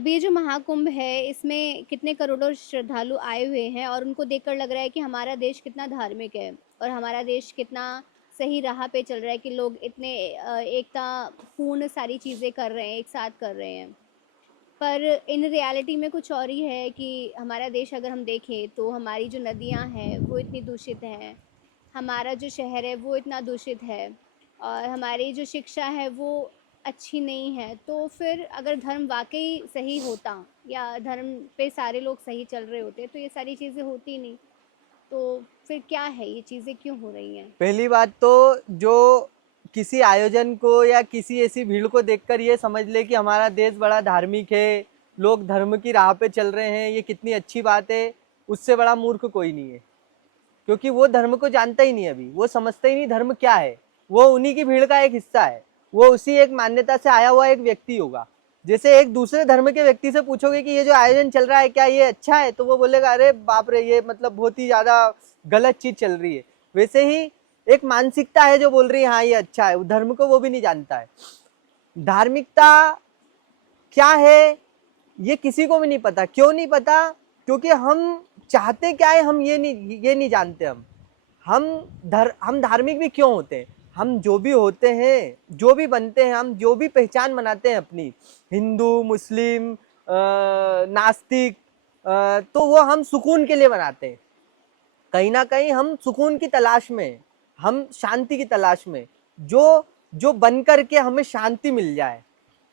अभी ये जो महाकुंभ है, इसमें कितने करोड़ों श्रद्धालु आए हुए हैं और उनको देखकर लग रहा है कि हमारा देश कितना धार्मिक है और हमारा देश कितना सही राह पे चल रहा है कि लोग इतने एकतापूर्ण सारी चीज़ें कर रहे हैं, एक साथ कर रहे हैं। पर इन रियलिटी में कुछ और ही है कि हमारा देश अगर हम देखें तो हमारी जो नदियाँ हैं, वो इतनी दूषित हैं। हमारा जो शहर है, वो इतना दूषित है और हमारी जो शिक्षा है, वो अच्छी नहीं है। तो फिर अगर धर्म वाक़ई सही होता या धर्म पे सारे लोग सही चल रहे होते, तो ये सारी चीज़ें होती नहीं। तो फिर क्या है, ये चीज़ें क्यों हो रही हैं? पहली बात तो जो किसी आयोजन को या किसी ऐसी भीड़ को देखकर ये समझ ले कि हमारा देश बड़ा धार्मिक है, लोग धर्म की राह पे चल रहे हैं, ये कितनी अच्छी बात है, उससे बड़ा मूर्ख कोई नहीं है। क्योंकि वो धर्म को जानता ही नहीं, अभी वो समझता ही नहीं धर्म क्या है। वो उन्हीं की भीड़ का एक हिस्सा है, वो उसी एक मान्यता से आया हुआ एक व्यक्ति होगा। जैसे एक दूसरे धर्म के व्यक्ति से पूछोगे कि ये जो आयोजन चल रहा है क्या ये अच्छा है, तो वो बोलेगा अरे बाप रे, ये मतलब बहुत ही ज्यादा गलत चीज चल रही है। वैसे ही एक मानसिकता है जो बोल रही है हाँ ये अच्छा है, धर्म को वो भी नहीं जानता है। धार्मिकता क्या है ये किसी को भी नहीं पता। क्यों नहीं पता? क्योंकि हम चाहते क्या है हम ये नहीं जानते। हम धार्मिक भी क्यों होते हैं? हम जो भी होते हैं, जो भी बनते हैं, हम जो भी पहचान बनाते हैं अपनी, हिंदू, मुस्लिम, नास्तिक, तो वो हम सुकून के लिए बनाते हैं। कहीं ना कहीं हम सुकून की तलाश में, हम शांति की तलाश में, जो जो बन करके हमें शांति मिल जाए,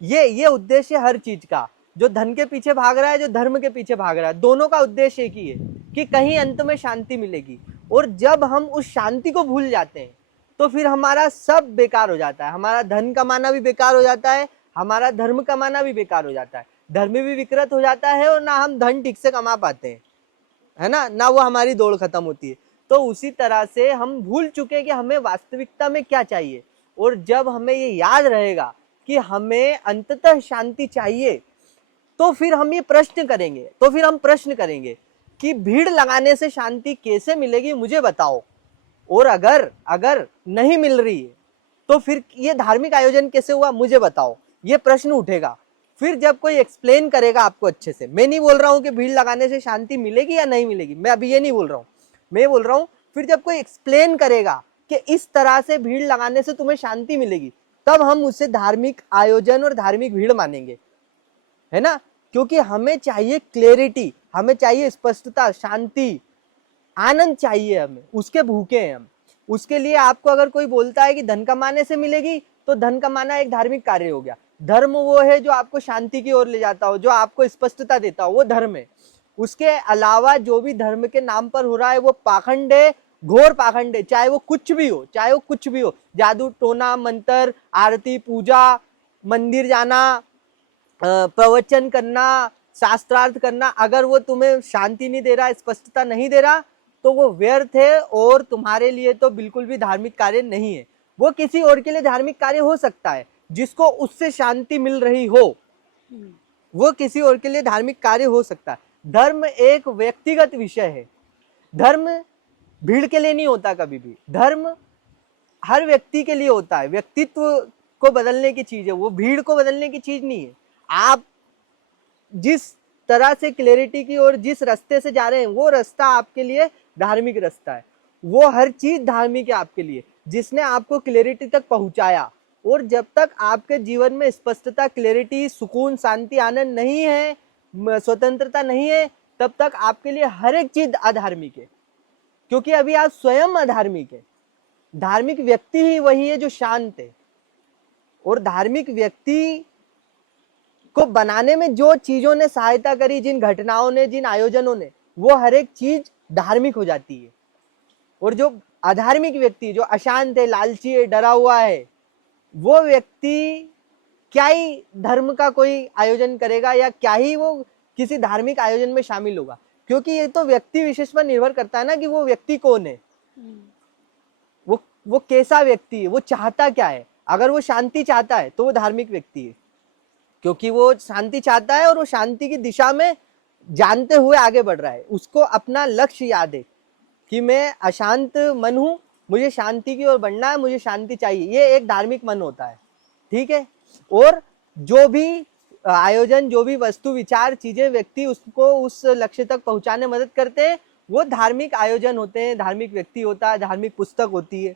ये उद्देश्य हर चीज का। जो धन के पीछे भाग रहा है, जो धर्म के पीछे भाग रहा है, दोनों का उद्देश्य एक ही है कि कहीं अंत में शांति मिलेगी। और जब हम उस शांति को भूल जाते हैं तो फिर हमारा सब बेकार हो जाता है। हमारा धन कमाना भी बेकार हो जाता है, हमारा धर्म कमाना भी बेकार हो जाता है, धर्म भी विकृत हो जाता है, और ना हम धन ठीक से कमा पाते हैं, है ना वो हमारी दौड़ खत्म होती है। तो उसी तरह से हम भूल चुके कि हमें वास्तविकता में क्या चाहिए। और जब हमें ये याद रहेगा कि हमें अंततः शांति चाहिए, तो फिर हम ये प्रश्न करेंगे, तो फिर हम प्रश्न करेंगे कि भीड़ लगाने से शांति कैसे मिलेगी, मुझे बताओ। और अगर अगर नहीं मिल रही है तो फिर ये धार्मिक आयोजन कैसे हुआ, मुझे बताओ। ये प्रश्न उठेगा। फिर जब कोई एक्सप्लेन करेगा आपको अच्छे से, मैं नहीं बोल रहा हूं कि भीड़ लगाने से शांति मिलेगी या नहीं मिलेगी, मैं अभी ये नहीं बोल रहा हूं। मैं बोल रहा हूं फिर जब कोई एक्सप्लेन करेगा कि इस तरह से भीड़ लगाने से तुम्हें शांति मिलेगी, तब हम उसे धार्मिक आयोजन और धार्मिक भीड़ मानेंगे, है ना। क्योंकि हमें चाहिए क्लैरिटी, हमें चाहिए स्पष्टता, शांति, आनंद चाहिए, हमें उसके भूखे हैं हम। उसके लिए आपको अगर कोई बोलता है कि धन कमाने से मिलेगी, तो धन कमाना एक धार्मिक कार्य हो गया। धर्म वो है जो आपको शांति की ओर ले जाता हो, जो आपको स्पष्टता देता हो, वो धर्म है। उसके अलावा जो भी धर्म के नाम पर हो रहा है वो पाखंड है, घोर पाखंड है। चाहे वो कुछ भी हो, चाहे वो कुछ भी हो, जादू टोना मंत्र, आरती पूजा, मंदिर जाना, प्रवचन करना, शास्त्रार्थ करना, अगर वो तुम्हें शांति नहीं दे रहा, स्पष्टता नहीं दे रहा, तो वो व्यर्थ है और तुम्हारे लिए तो बिल्कुल भी धार्मिक कार्य नहीं है। वो किसी और के लिए धार्मिक कार्य हो सकता है जिसको उससे शांति मिल रही हो, वो किसी और के लिए धार्मिक कार्य हो सकता है। धर्म एक व्यक्तिगत विषय है। धर्म भीड़ के लिए नहीं होता कभी भी। धर्म हर व्यक्ति के लिए होता है, व्यक्तित्व को बदलने की चीज है, वो भीड़ को बदलने की चीज नहीं है। आप जिस तरह से क्लैरिटी की और जिस रास्ते से जा रहे हैं, वो रास्ता आपके लिए धार्मिक रास्ता है। वो हर चीज धार्मिक है आपके लिए, जिसने आपको क्लैरिटी तक पहुंचाया। और जब तक आपके जीवन में स्पष्टता, क्लैरिटी, सुकून, शांति, आनंद नहीं है, स्वतंत्रता नहीं है, तब तक आपके लिए हर एक चीज अधार्मिक है। क्योंकि अभी आप स्वयं अधार्मिक है। धार्मिक व्यक्ति ही वही है जो शांत है। और धार्मिक व्यक्ति को बनाने में जो चीजों ने सहायता करी, जिन घटनाओं ने, जिन आयोजनों ने, वो हर एक चीज धार्मिक हो जाती है। और जो अधार्मिक व्यक्ति, जो अशांत है, लालची है, डरा हुआ है, वो व्यक्ति क्या ही धर्म का कोई आयोजन करेगा या क्या ही वो किसी धार्मिक आयोजन में शामिल होगा। क्योंकि ये तो व्यक्ति विशेष पर निर्भर करता है ना कि वो व्यक्ति कौन है, वो कैसा व्यक्ति है, वो चाहता क्या है। अगर वो शांति चाहता है तो वो धार्मिक व्यक्ति है, क्योंकि वो शांति चाहता है और वो शांति की दिशा में जानते हुए आगे बढ़ रहा है। उसको अपना लक्ष्य याद है कि मैं अशांत मन हूं, मुझे शांति की ओर बढ़ना है, मुझे शांति चाहिए। ये एक धार्मिक मन होता है, ठीक है। और जो भी आयोजन, जो भी वस्तु, विचार, चीजें, व्यक्ति उसको उस लक्ष्य तक पहुंचाने में मदद करते हैं, वो धार्मिक आयोजन होते हैं, धार्मिक व्यक्ति होता है, धार्मिक पुस्तक होती है।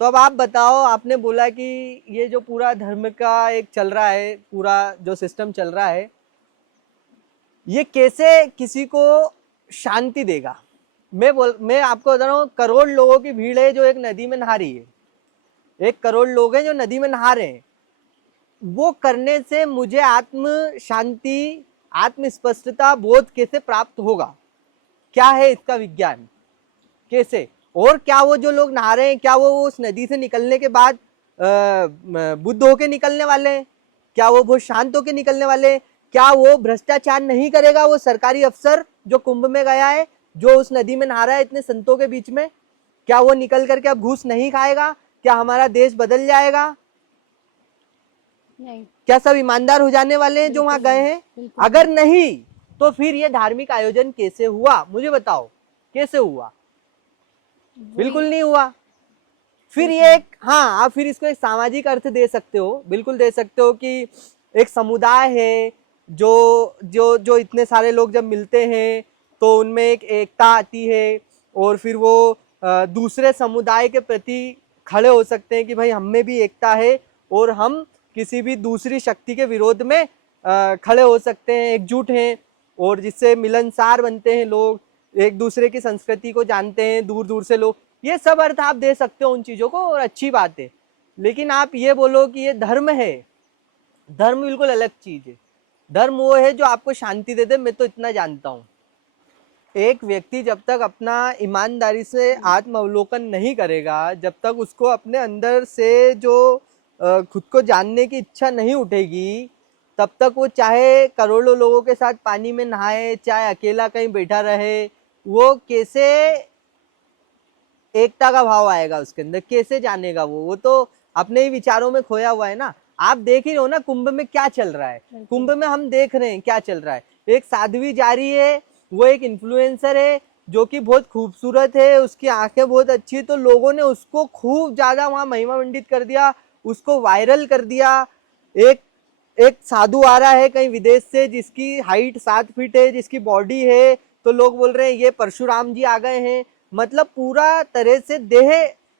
तो अब आप बताओ, आपने बोला कि ये जो पूरा धर्म का एक चल रहा है, पूरा जो सिस्टम चल रहा है, ये कैसे किसी को शांति देगा? मैं आपको बता रहा हूँ, करोड़ लोगों की भीड़ है जो एक नदी में नहा रही है, 1 करोड़ लोग हैं जो नदी में नहा रहे हैं। वो करने से मुझे आत्म शांति, आत्म स्पष्टता, बोध कैसे प्राप्त होगा? क्या है इसका विज्ञान? कैसे? और क्या वो जो लोग नहा रहे हैं, क्या वो उस नदी से निकलने के बाद बुद्ध होके निकलने वाले हैं? क्या वो बहुत शांत होके निकलने वाले हैं? क्या वो भ्रष्टाचार नहीं करेगा वो सरकारी अफसर जो कुंभ में गया है, जो उस नदी में नहा रहा है इतने संतों के बीच में? क्या वो निकल करके अब घूस नहीं खाएगा? क्या हमारा देश बदल जाएगा? नहीं। क्या सब ईमानदार हो जाने वाले हैं जो वहां गए हैं? अगर नहीं, तो फिर ये धार्मिक आयोजन कैसे हुआ? मुझे बताओ, कैसे हुआ? बिल्कुल नहीं हुआ। फिर ये एक, हाँ, आप फिर इसको एक सामाजिक अर्थ दे सकते हो, बिल्कुल दे सकते हो कि एक समुदाय है जो जो जो इतने सारे लोग जब मिलते हैं तो उनमें एक एकता आती है, और फिर वो दूसरे समुदाय के प्रति खड़े हो सकते हैं कि भाई हम में भी एकता है और हम किसी भी दूसरी शक्ति के विरोध में खड़े हो सकते हैं, एकजुट हैं, और जिससे मिलनसार बनते हैं लोग, एक दूसरे की संस्कृति को जानते हैं, दूर दूर से लोग। ये सब अर्थ आप दे सकते हो उन चीज़ों को, और अच्छी बात है। लेकिन आप ये बोलो कि ये धर्म है, धर्म बिल्कुल अलग चीज़ है। धर्म वो है जो आपको शांति दे दे। मैं तो इतना जानता हूँ, एक व्यक्ति जब तक अपना ईमानदारी से आत्म अवलोकन नहीं करेगा, जब तक उसको अपने अंदर से जो खुद को जानने की इच्छा नहीं उठेगी, तब तक वो चाहे करोड़ों लोगों के साथ पानी में नहाए, चाहे अकेला कहीं बैठा रहे, वो कैसे एकता का भाव आएगा उसके अंदर? कैसे जानेगा वो तो अपने ही विचारों में खोया हुआ है ना। आप देख ही रहे हो ना कुंभ में क्या चल रहा है। कुंभ में हम देख रहे हैं क्या चल रहा है। एक साध्वी जा रही है, वो एक इन्फ्लुएंसर है जो कि बहुत खूबसूरत है, उसकी आंखें बहुत अच्छी है, तो लोगों ने उसको खूब ज्यादा वहां महिमा मंडित कर दिया, उसको वायरल कर दिया। एक एक साधु आ रहा है कहीं विदेश से, जिसकी हाइट 7 फीट है, जिसकी बॉडी है, तो लोग बोल रहे हैं ये परशुराम जी आ गए हैं। मतलब पूरा तरह से देह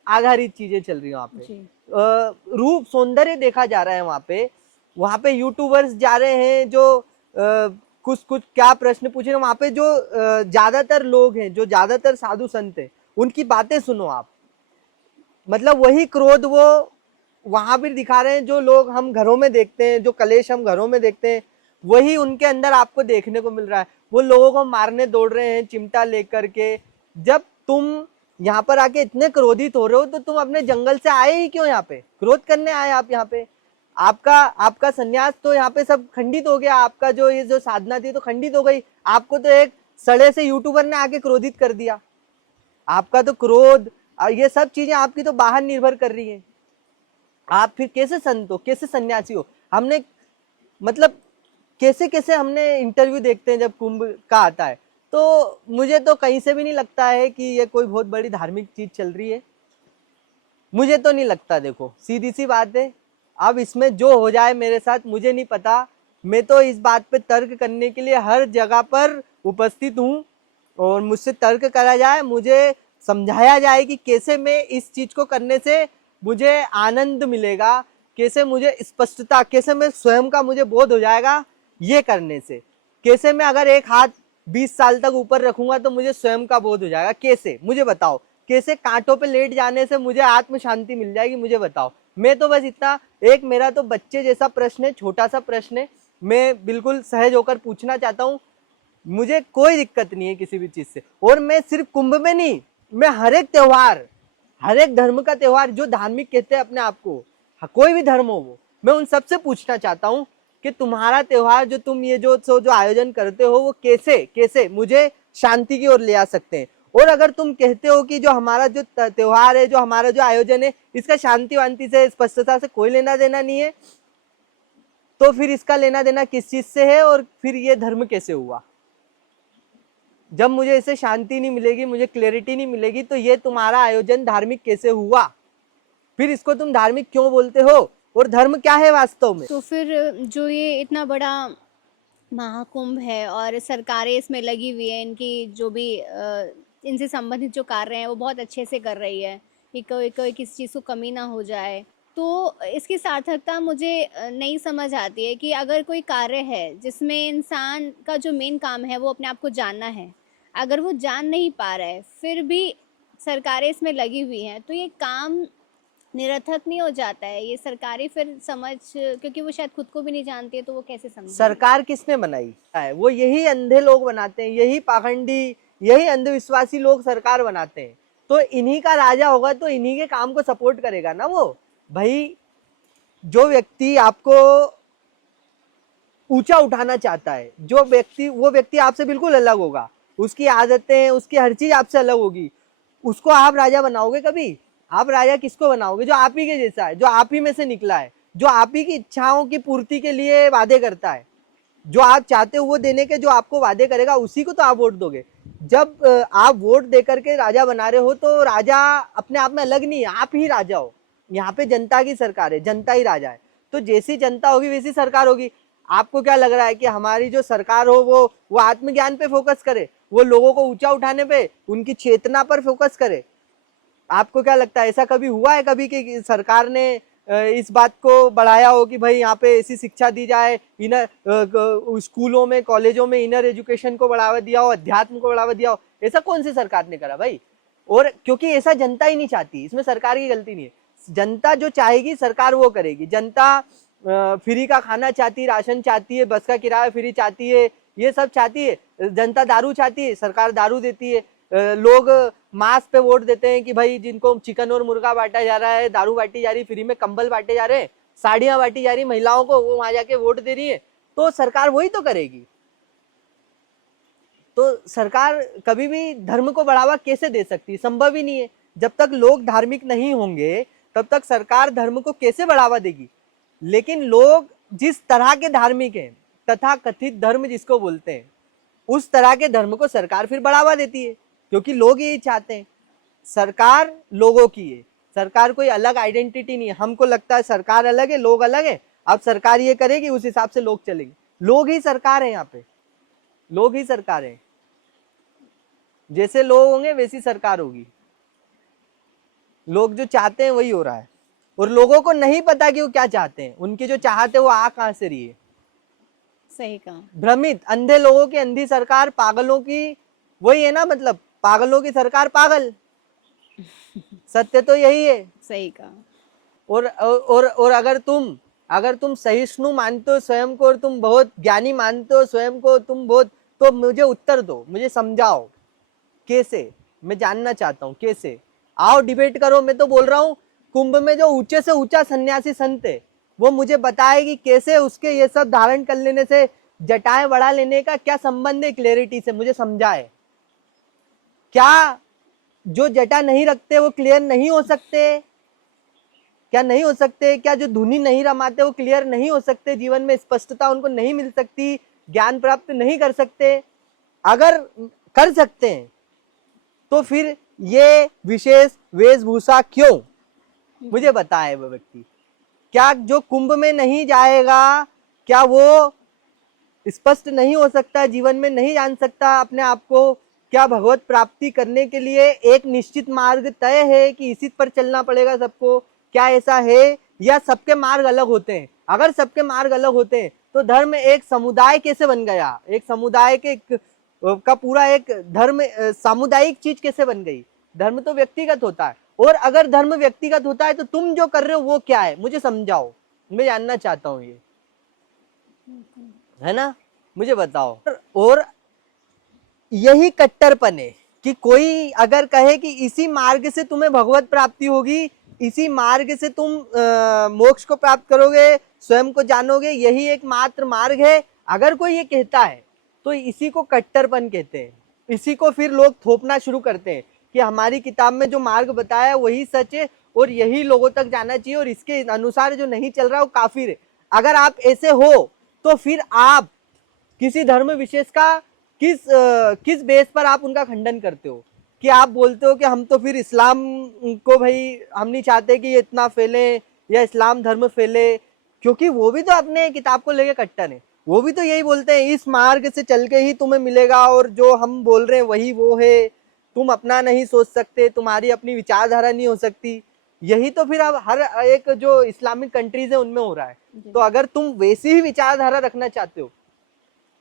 आधारित चीजें चल रही है वहाँ पे। रूप सौंदर्य देखा जा रहा है वहाँ पे यूट्यूबर्स जा रहे हैं जो कुछ कुछ क्या प्रश्न पूछ रहे हैं वहाँ पे। जो ज्यादातर लोग हैं, जो ज्यादातर साधु संत हैं, उनकी बातें सुनो आप। मतलब वही क्रोध वो वहां भी दिखा रहे हैं जो लोग हम घरों में देखते हैं, जो कलेश हम घरों में देखते हैं, वही उनके अंदर आपको देखने को मिल रहा है। वो लोगों को मारने दौड़ रहे हैं चिमटा लेकर के। जब तुम यहाँ पर आके इतने क्रोधित हो रहे हो तो तुम अपने जंगल से आए ही क्यों? यहाँ पे क्रोध करने आए आप? यहाँ पे आपका संन्यास तो यहाँ पे सब खंडित हो गया, आपका जो ये जो साधना थी तो खंडित हो गई। आपको तो एक सड़े से यूट्यूबर ने आके क्रोधित कर दिया। आपका तो क्रोध और ये सब चीजें आपकी तो बाहर निर्भर कर रही है। आप फिर कैसे संत हो, कैसे सन्यासी हो? हमने मतलब कैसे कैसे हमने इंटरव्यू देखते हैं जब कुंभ का आता है, तो मुझे तो कहीं से भी नहीं लगता है कि ये कोई बहुत बड़ी धार्मिक चीज चल रही है। मुझे तो नहीं लगता। देखो सीधी सी बात है, अब इसमें जो हो जाए मेरे साथ मुझे नहीं पता। मैं तो इस बात पे तर्क करने के लिए हर जगह पर उपस्थित हूँ, और मुझसे तर्क करा जाए, मुझे समझाया जाए कि कैसे मैं इस चीज को करने से मुझे आनंद मिलेगा, कैसे मुझे स्पष्टता, कैसे मैं स्वयं का मुझे बोध हो जाएगा ये करने से। कैसे मैं अगर एक हाथ 20 साल तक ऊपर रखूंगा तो मुझे स्वयं का बोध हो जाएगा। कैसे मुझे बताओ? कैसे कांटों पे लेट जाने से मुझे आत्म शांति मिल जाएगी? मुझे बताओ। मैं तो बस इतना, एक मेरा तो बच्चे जैसा प्रश्न है, छोटा सा प्रश्न है, मैं बिल्कुल सहज होकर पूछना चाहता हूँ। मुझे कोई दिक्कत नहीं है किसी भी चीज से। और मैं सिर्फ कुंभ में नहीं, मैं हर एक त्योहार, हर एक धर्म का त्योहार जो धार्मिक कहते हैं अपने आप को, कोई भी धर्म हो वो, मैं उन सबसे पूछना चाहता हूँ कि तुम्हारा त्योहार जो तुम ये जो आयोजन करते हो वो कैसे कैसे मुझे शांति की ओर ले आ सकते हैं। और अगर तुम कहते हो कि जो हमारा जो त्योहार है, जो हमारा जो आयोजन है, इसका शांति वांति से, स्पष्टता से कोई लेना देना नहीं है, तो फिर इसका लेना देना किस चीज से है? और फिर ये धर्म कैसे हुआ? जब मुझे इससे शांति नहीं मिलेगी, मुझे क्लैरिटी नहीं मिलेगी, तो ये तुम्हारा आयोजन धार्मिक कैसे हुआ? फिर इसको तुम धार्मिक क्यों बोलते हो? और धर्म क्या है वास्तव में? तो फिर जो ये इतना बड़ा महाकुंभ है और सरकारें इसमें लगी हुई हैं, इनकी जो भी इनसे संबंधित जो कार्य हैं वो बहुत अच्छे से कर रही है कि कोई कोई किसी चीज़ को कमी ना हो जाए। तो इसकी सार्थकता मुझे नहीं समझ आती है कि अगर कोई कार्य है जिसमें इंसान का जो मेन काम है वो अपने आप को जानना है, अगर वो जान नहीं पा रहा है फिर भी सरकारें इसमें लगी हुई हैं, तो ये काम निरर्थक नहीं हो जाता है? ये सरकारें फिर समझ, क्योंकि वो शायद खुद को भी नहीं जानती है तो वो कैसे समझेंगी? सरकार किसने बनाई है? वो यही अंधे लोग बनाते हैं, यही पाखंडी, यही अंधविश्वासी लोग सरकार बनाते हैं। तो इन्हीं का राजा होगा तो इन्हीं के काम को सपोर्ट करेगा ना वो। भाई जो व्यक्ति आपको ऊंचा उठाना चाहता है, वो व्यक्ति आपसे बिल्कुल अलग होगा, उसकी आदतें, उसकी हर चीज आपसे अलग होगी, उसको आप राजा बनाओगे कभी? आप राजा किसको बनाओगे? जो आप ही के जैसा है, जो आप ही में से निकला है, जो आप ही की इच्छाओं की पूर्ति के लिए वादे करता है, जो आप चाहते हो वो देने के जो आपको वादे करेगा, उसी को तो आप वोट दोगे। जब आप वोट देकर के राजा बना रहे हो तो राजा अपने आप में अलग नहीं है, आप ही राजा हो। यहाँ पे जनता की सरकार है, जनता ही राजा है। तो जैसी जनता होगी वैसी सरकार होगी। आपको क्या लग रहा है कि हमारी जो सरकार हो वो आत्मज्ञान पे फोकस करे, वो लोगों को ऊंचा उठाने पे, उनकी चेतना पर फोकस करे? आपको क्या लगता है ऐसा कभी हुआ है कभी कि सरकार ने इस बात को बढ़ाया हो कि भाई यहाँ पे ऐसी शिक्षा दी जाए, इनर स्कूलों में, कॉलेजों में इनर एजुकेशन को बढ़ावा दिया हो, अध्यात्म को बढ़ावा दिया हो? ऐसा कौन सी सरकार ने करा भाई? और क्योंकि ऐसा जनता ही नहीं चाहती, इसमें सरकार की गलती नहीं है। जनता जो चाहेगी सरकार वो करेगी। जनता फ्री का खाना चाहती है, राशन चाहती है, बस का किराया फ्री चाहती है, ये सब चाहती है। जनता दारू चाहती है, सरकार दारू देती है। लोग मास पे वोट देते हैं कि भाई जिनको चिकन और मुर्गा बांटा जा रहा है, दारू बांटी जा रही, फ्री में कंबल बांटे जा रहे हैं, साड़ियां बांटी जा रही महिलाओं को, वो वहां जाके वोट दे रही है, तो सरकार वही तो करेगी। तो सरकार कभी भी धर्म को बढ़ावा कैसे दे सकती है? संभव ही नहीं है। जब तक लोग धार्मिक नहीं होंगे तब तक सरकार धर्म को कैसे बढ़ावा देगी? लेकिन लोग जिस तरह के धार्मिक हैं, तथा कथित धर्म जिसको बोलते हैं, उस तरह के धर्म को सरकार फिर बढ़ावा देती है, क्योंकि लोग यही चाहते हैं। सरकार लोगों की है, सरकार कोई अलग आइडेंटिटी नहीं है। हमको लगता है सरकार अलग है, लोग अलग है, अब सरकार ये करेगी उस हिसाब से लोग चलेंगे। लोग ही सरकार है, यहाँ पे लोग ही सरकार है। जैसे लोग होंगे वैसी सरकार होगी। लोग जो चाहते हैं वही हो रहा है, और लोगों को नहीं पता कि वो क्या चाहते हैं। उनकी जो चाहते हैं वो आ कहां से रही है? सही कहा। भ्रमित अंधे लोगों की अंधी सरकार, पागलों की, वही है ना, मतलब पागलों की सरकार पागल। सत्य तो यही है। सही कहा। और अगर तुम सहिष्णु मानते हो स्वयं को, और तुम बहुत ज्ञानी मानते हो स्वयं को, तुम बहुत, तो मुझे उत्तर दो, मुझे समझाओ कैसे? मैं जानना चाहता हूँ कैसे। आओ डिबेट करो। मैं तो बोल रहा हूँ कुंभ में जो ऊंचे से ऊंचा सन्यासी संत है वो मुझे बताए कि कैसे उसके ये सब धारण कर लेने से, जटाएं बढ़ा लेने का क्या संबंध है क्लियरिटी से, मुझे समझाए। क्या जो जटा नहीं रखते वो क्लियर नहीं हो सकते? क्या नहीं हो सकते? क्या जो धुनी नहीं रमाते वो क्लियर नहीं हो सकते? जीवन में स्पष्टता उनको नहीं मिल सकती? ज्ञान प्राप्त नहीं कर सकते? अगर कर सकते हैं तो फिर ये विशेष वेशभूषा क्यों? मुझे बताए वो व्यक्ति। क्या जो कुंभ में नहीं जाएगा, क्या वो स्पष्ट नहीं हो सकता, जीवन में नहीं जान सकता अपने आप को? क्या भगवत प्राप्ति करने के लिए एक निश्चित मार्ग तय है कि इसी पर चलना पड़ेगा सबको? क्या ऐसा है, या सबके मार्ग अलग होते हैं? अगर सबके मार्ग अलग होते हैं तो धर्म एक समुदाय कैसे बन गया? एक समुदाय के का पूरा एक धर्म सामुदायिक चीज कैसे बन गई? धर्म तो व्यक्तिगत होता है, और अगर धर्म व्यक्तिगत होता है तो तुम जो कर रहे हो वो क्या है? मुझे समझाओ, मैं जानना चाहता हूँ ये, है ना? मुझे बताओ। और यही कट्टरपन है कि कोई अगर कहे कि इसी मार्ग से तुम्हें भगवत प्राप्ति होगी, इसी मार्ग से तुम मोक्ष को प्राप्त करोगे, स्वयं को जानोगे, यही एक मात्र मार्ग है, अगर कोई ये कहता है तो इसी को कट्टरपन कहते हैं। इसी को फिर लोग थोपना शुरू करते हैं कि हमारी किताब में जो मार्ग बताया वही सच है और यही लोगों तक जाना चाहिए, और इसके अनुसार जो नहीं चल रहा वो काफिर है। अगर आप ऐसे हो तो फिर आप किसी धर्म विशेष का किस बेस पर आप उनका खंडन करते हो? कि आप बोलते हो कि हम तो फिर इस्लाम को भाई हम नहीं चाहते कि ये इतना फैले, या इस्लाम धर्म फैले, क्योंकि वो भी तो अपने किताब को लेके कट्टर है। वो भी तो यही बोलते हैं इस मार्ग से चल के ही तुम्हें मिलेगा, और जो हम बोल रहे हैं वही वो है, तुम अपना नहीं सोच सकते, तुम्हारी अपनी विचारधारा नहीं हो सकती। यही तो फिर अब हर एक जो इस्लामिक कंट्रीज है उनमें हो रहा है। तो अगर तुम वैसी ही विचारधारा रखना चाहते हो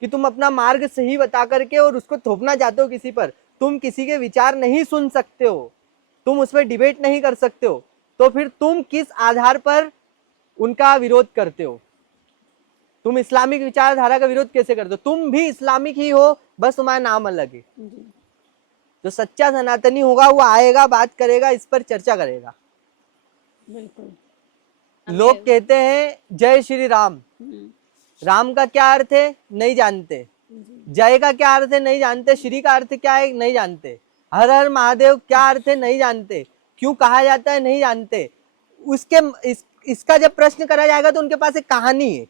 कि तुम अपना मार्ग सही बता करके और उसको थोपना चाहते हो किसी पर, तुम किसी के विचार नहीं सुन सकते हो, तुम उसमें डिबेट नहीं कर सकते हो, तो फिर तुम किस आधार पर उनका विरोध करते हो? तुम इस्लामिक विचारधारा का विरोध कैसे करते हो? तुम भी इस्लामिक ही हो, बस तुम्हारा नाम अलग है। जो सच्चा सनातनी होगा वो आएगा, बात करेगा, इस पर चर्चा करेगा। बिल्कुल। लोग कहते हैं जय श्री राम, राम का क्या अर्थ है नहीं जानते, जय का क्या अर्थ है नहीं जानते, श्री का अर्थ क्या है नहीं जानते, हर हर महादेव क्या अर्थ है नहीं जानते, क्यों कहा जाता है नहीं जानते। इसका जब प्रश्न करा जाएगा तो उनके पास एक कहानी है।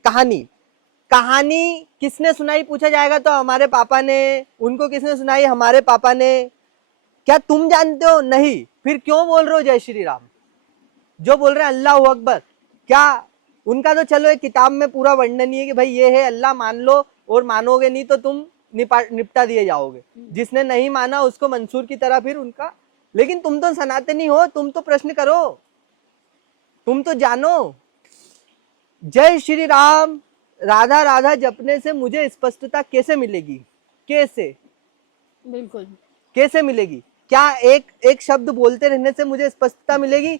कहानी किसने सुनाई पूछा जाएगा तो हमारे पापा ने, उनको किसने सुनाई, हमारे पापा ने। क्या तुम जानते हो? नहीं। फिर क्यों बोल रहे हो जय श्री राम? जो बोल रहे हैं अल्लाह अकबर, क्या उनका तो चलो एक किताब में पूरा वर्णन ही है कि भाई ये है अल्लाह, मान लो, और मानोगे नहीं तो तुम निपटा दिए जाओगे। जिसने नहीं माना उसको मंसूर की तरह फिर उनका। लेकिन तुम तो सनातनी हो, तुम तो प्रश्न करो, तुम तो जानो। जय श्री राम राधा राधा जपने से मुझे स्पष्टता कैसे मिलेगी? कैसे? बिल्कुल। कैसे मिलेगी? क्या एक शब्द बोलते रहने से मुझे स्पष्टता मिलेगी?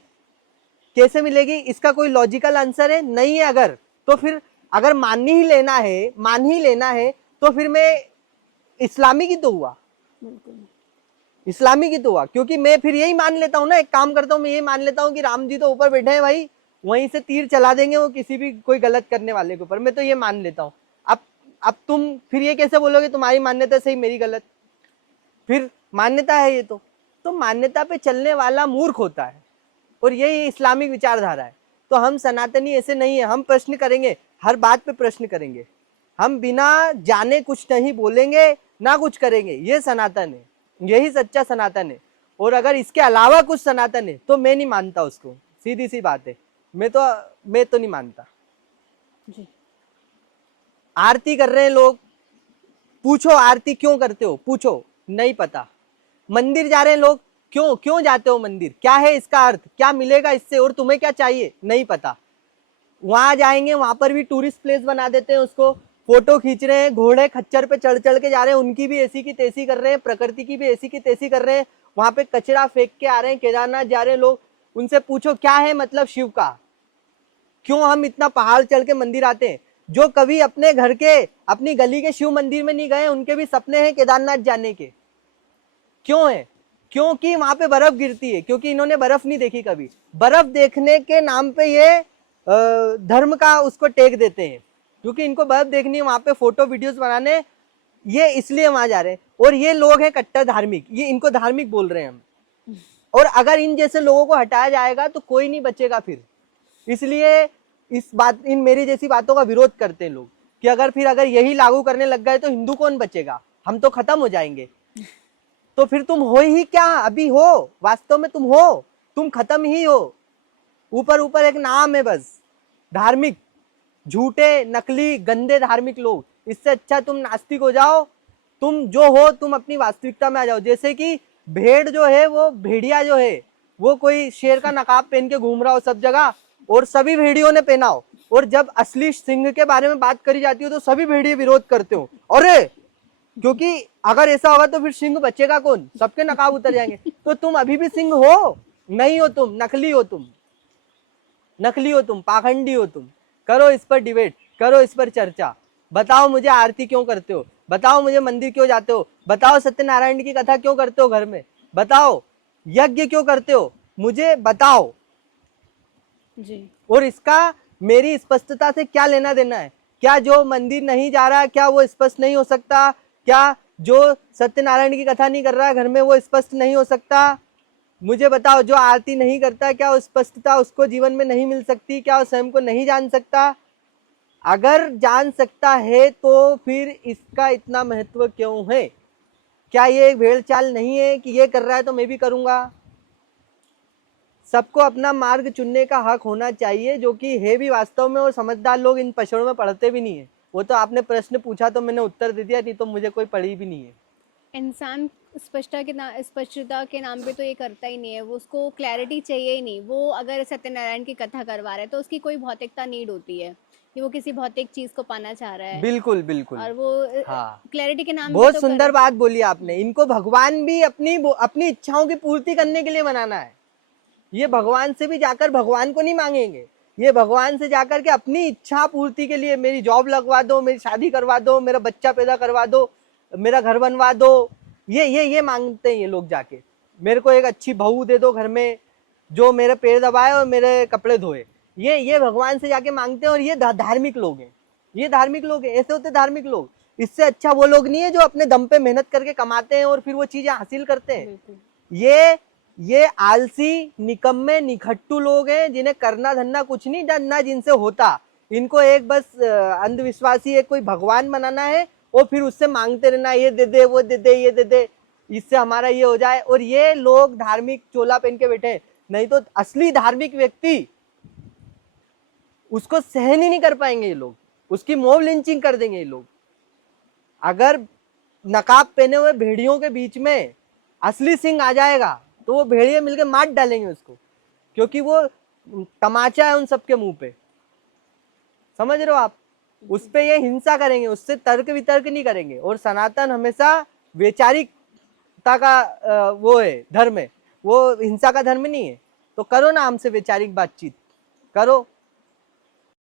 कैसे मिलेगी? इसका कोई लॉजिकल आंसर है? नहीं है। अगर तो फिर अगर मान ही लेना है तो फिर मैं इस्लामी की तो हुआ, इस्लामी की तो हुआ, क्योंकि मैं फिर यही मान लेता हूँ ना, एक काम करता हूँ, मैं यही मान लेता हूँ कि राम जी तो ऊपर बैठे हैं भाई, वहीं से तीर चला देंगे वो किसी भी कोई गलत करने वाले के ऊपर, मैं तो ये मान लेता हूँ। अब तुम फिर ये कैसे बोलोगे तुम्हारी मान्यता सही मेरी गलत? फिर मान्यता है ये तो मान्यता पे चलने वाला मूर्ख होता है, और यही इस्लामिक विचारधारा है। तो हम सनातनी ऐसे नहीं है, हम प्रश्न करेंगे, हर बात पे प्रश्न करेंगे, हम बिना जाने कुछ नहीं बोलेंगे ना कुछ करेंगे। ये सनातन है, यही सच्चा सनातन है। और अगर इसके अलावा कुछ सनातन है तो मैं नहीं मानता उसको, सीधी सी बात है, मैं तो नहीं मानता जी। आरती कर रहे हैं लोग, पूछो आरती क्यों करते हो, पूछो, नहीं पता। मंदिर जा रहे हैं लोग, क्यों जाते हो मंदिर, क्या है इसका अर्थ, क्या मिलेगा इससे, और तुम्हें क्या चाहिए, नहीं पता। वहां जाएंगे, वहां पर भी टूरिस्ट प्लेस बना देते हैं उसको, फोटो खींच रहे हैं, घोड़े खच्चर पे चढ़ चढ़ के जा रहे हैं, उनकी भी ऐसी की तैसी कर रहे हैं, प्रकृति की भी ऐसी की तैसी कर रहे हैं, वहां पे कचरा फेंक के आ रहे हैं। केदारनाथ जा रहे हैं लोग, उनसे पूछो क्या है मतलब शिव का, क्यों हम इतना पहाड़ चढ़ के मंदिर आते हैं। जो कभी अपने घर के, अपनी गली के शिव मंदिर में नहीं गए, उनके भी सपने हैं केदारनाथ जाने के। क्यों है? क्योंकि वहां पे बर्फ गिरती है, क्योंकि इन्होंने बर्फ नहीं देखी कभी। बर्फ देखने के नाम पे ये धर्म का उसको टेक देते हैं, क्योंकि इनको बर्फ देखनी है, वहां पे फोटो वीडियोस बनाने, ये इसलिए वहां जा रहे हैं। और ये लोग हैं कट्टर धार्मिक, ये इनको धार्मिक बोल रहे हैं हम। और अगर इन जैसे लोगों को हटाया जाएगा तो कोई नहीं बचेगा फिर। इसलिए इन मेरी जैसी बातों का विरोध करते हैं लोग, कि अगर यही लागू करने लग गए तो हिंदू कौन बचेगा, हम तो खत्म हो जाएंगे। तो फिर तुम हो ही क्या, अभी हो, वास्तव में तुम खत्म ही हो। ऊपर एक नाम है बस, धार्मिक, झूठे नकली गंदे धार्मिक लोग। इससे अच्छा तुम नास्तिक हो जाओ, तुम जो हो तुम अपनी वास्तविकता में आ जाओ। जैसे कि भेड़ जो है, वो भेड़िया जो है, वो कोई शेर का नकाब पहन के घूम रहा हो सब जगह, और सभी भेड़ियों ने पहना हो, और जब असली सिंह के बारे में बात करी जाती हो तो सभी भेड़िए विरोध करते हो, अरे क्योंकि अगर ऐसा होगा तो फिर सिंह बचेगा कौन, सबके नकाब उतर जाएंगे। तो तुम अभी भी सिंह हो नहीं हो, तुम नकली हो, तुम पाखंडी हो। तुम करो इस पर डिबेट, करो इस पर चर्चा, बताओ मुझे आरती क्यों करते हो, बताओ मुझे मंदिर क्यों जाते हो, बताओ सत्यनारायण की कथा क्यों करते हो घर में, बताओ यज्ञ क्यों करते हो, मुझे बताओ जी। और इसका मेरी स्पष्टता से क्या लेना देना है? क्या जो मंदिर नहीं जा रहा, क्या वो स्पष्ट नहीं हो सकता? क्या जो सत्यनारायण की कथा नहीं कर रहा है घर में, वो स्पष्ट नहीं हो सकता? मुझे बताओ, जो आरती नहीं करता, क्या स्पष्टता उसको जीवन में नहीं मिल सकती? क्या वो स्वयं को नहीं जान सकता? अगर जान सकता है तो फिर इसका इतना महत्व क्यों है? क्या ये एक भेड़ चाल नहीं है कि ये कर रहा है तो मैं भी करूंगा? सबको अपना मार्ग चुनने का हक होना चाहिए, जो कि है भी वास्तव में, और समझदार लोग इन पचड़ों में पढ़ते भी नहीं है। वो तो आपने प्रश्न पूछा तो मैंने उत्तर दे दिया, नहीं तो मुझे कोई पढ़ी भी नहीं है। इंसान स्पष्टता के नाम पे तो ये करता ही नहीं है, वो उसको क्लैरिटी चाहिए ही नहीं। वो अगर सत्यनारायण की कथा करवा रहा है तो उसकी कोई भौतिकता नीड होती है कि वो किसी भौतिक चीज को पाना चाह रहा है, बिल्कुल बिल्कुल। और वो हाँ, क्लैरिटी के नाम पे बहुत तो कर सुंदर बात बोली आपने। इनको भगवान भी अपनी अपनी इच्छाओं की पूर्ति करने के लिए बनाना है। ये भगवान से भी जाकर भगवान को नहीं मांगेंगे, ये भगवान से जाकर के अपनी इच्छा पूर्ति के लिए, मेरी जॉब लगवा दो, मेरी शादी करवा दो, मेरा बच्चा पैदा करवा दो, मेरा घर बनवा दो, ये मांगते हैं ये लोग जाके। मेरे को एक अच्छी बहू दे दो घर में, जो मेरे पैर दबाए और मेरे कपड़े धोए। ये भगवान से जाके मांगते हैं, और ये धार्मिक लोग हैं। ये धार्मिक लोग हैं, ऐसे होते धार्मिक लोग। इससे अच्छा वो लोग नहीं है जो अपने दम पे मेहनत करके कमाते हैं और फिर वो चीजें हासिल करते हैं। ये आलसी, निकम्मे, निखट्टू लोग हैं, जिन्हें करना धरना कुछ नहीं जानना, जिनसे होता। इनको एक बस अंधविश्वासी एक कोई भगवान बनाना है, और फिर उससे मांगते रहना, ये दे दे, वो दे दे, ये दे दे, इससे हमारा ये हो जाए। और ये लोग धार्मिक चोला पहन के बैठे। नहीं तो असली धार्मिक व्यक्ति उसको सहन ही नहीं कर पाएंगे ये लोग, उसकी मॉब लिंचिंग कर देंगे ये लोग। अगर नकाब पहने हुए भेड़ियों के बीच में असली सिंह आ जाएगा तो वो भेड़िए मिलके मार डालेंगे उसको, क्योंकि वो तमाचा है उन सबके मुंह पे। समझ रहे हो आप? उस पे ये हिंसा करेंगे, उससे तर्क वितर्क नहीं करेंगे। और सनातन हमेशा वैचारिकता का वो है, धर्म है, वो हिंसा का धर्म नहीं है। तो करो ना हमसे वैचारिक बातचीत करो,